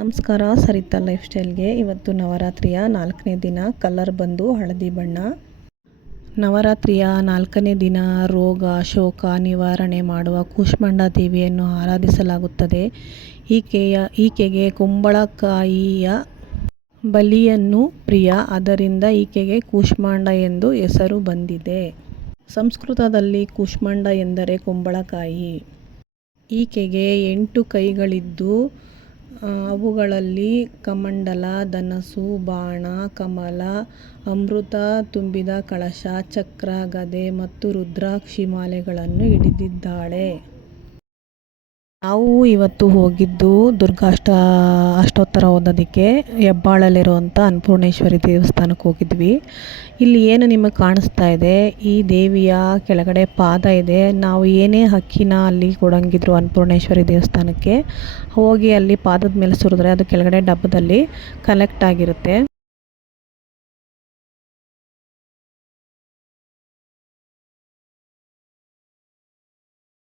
ನಮಸ್ಕಾರ, ಸರಿತಾ ಲೈಫ್ ಸ್ಟೈಲ್ಗೆ. ಇವತ್ತು ನವರಾತ್ರಿಯ 4ನೇ ದಿನ. ಕಲರ್ ಬಂದು ಹಳದಿ ಬಣ್ಣ. ನವರಾತ್ರಿಯ 4ನೇ ದಿನ ರೋಗ ಶೋಕ ನಿವಾರಣೆ ಮಾಡುವ ಕೂಷ್ಮಾಂಡ ದೇವಿಯನ್ನು ಆರಾಧಿಸಲಾಗುತ್ತದೆ. ಈಕೆಗೆ ಕುಂಬಳಕಾಯಿಯ ಬಲಿಯನ್ನು ಪ್ರಿಯ, ಆದ್ದರಿಂದ ಈಕೆಗೆ ಕೂಷ್ಮಾಂಡ ಎಂದು ಹೆಸರು ಬಂದಿದೆ. ಸಂಸ್ಕೃತದಲ್ಲಿ ಕೂಷ್ಮಾಂಡ ಎಂದರೆ ಕುಂಬಳಕಾಯಿ. ಈಕೆಗೆ 8 ಕೈಗಳಿದ್ದು ಅವುಗಳಲ್ಲಿ ಕಮಂಡಲ, ಧನಸ್ಸು, ಬಾಣ, ಕಮಲ, ಅಮೃತ ತುಂಬಿದ ಕಳಶ, ಚಕ್ರ, ಗದೆ ಮತ್ತು ರುದ್ರಾಕ್ಷಿ ಮಾಲೆಗಳನ್ನು ಹಿಡಿದಿದ್ದಾಳೆ. ನಾವು ಇವತ್ತು ಹೋಗಿದ್ದು ಅಷ್ಟೋತ್ತರ ಓದೋದಕ್ಕೆ ಹೆಬ್ಬಾಳಲ್ಲಿರುವಂಥ ಅನ್ನಪೂರ್ಣೇಶ್ವರಿ ದೇವಸ್ಥಾನಕ್ಕೆ ಹೋಗಿದ್ವಿ. ಇಲ್ಲಿ ಏನು ನಿಮಗೆ ಕಾಣಿಸ್ತಾ ಇದೆ, ಈ ದೇವಿಯ ಕೆಳಗಡೆ ಪಾದ ಇದೆ. ನಾವು ಏನೇ ಅಕ್ಕಿನ ಅಲ್ಲಿ ಕೊಡಂಗಿದ್ರು ಅನ್ನಪೂರ್ಣೇಶ್ವರಿ ದೇವಸ್ಥಾನಕ್ಕೆ ಹೋಗಿ ಅಲ್ಲಿ ಪಾದದ ಮೇಲೆ ಸುರಿದ್ರೆ ಅದು ಕೆಳಗಡೆ ಡಬ್ಬದಲ್ಲಿ ಕಲೆಕ್ಟ್ ಆಗಿರುತ್ತೆ.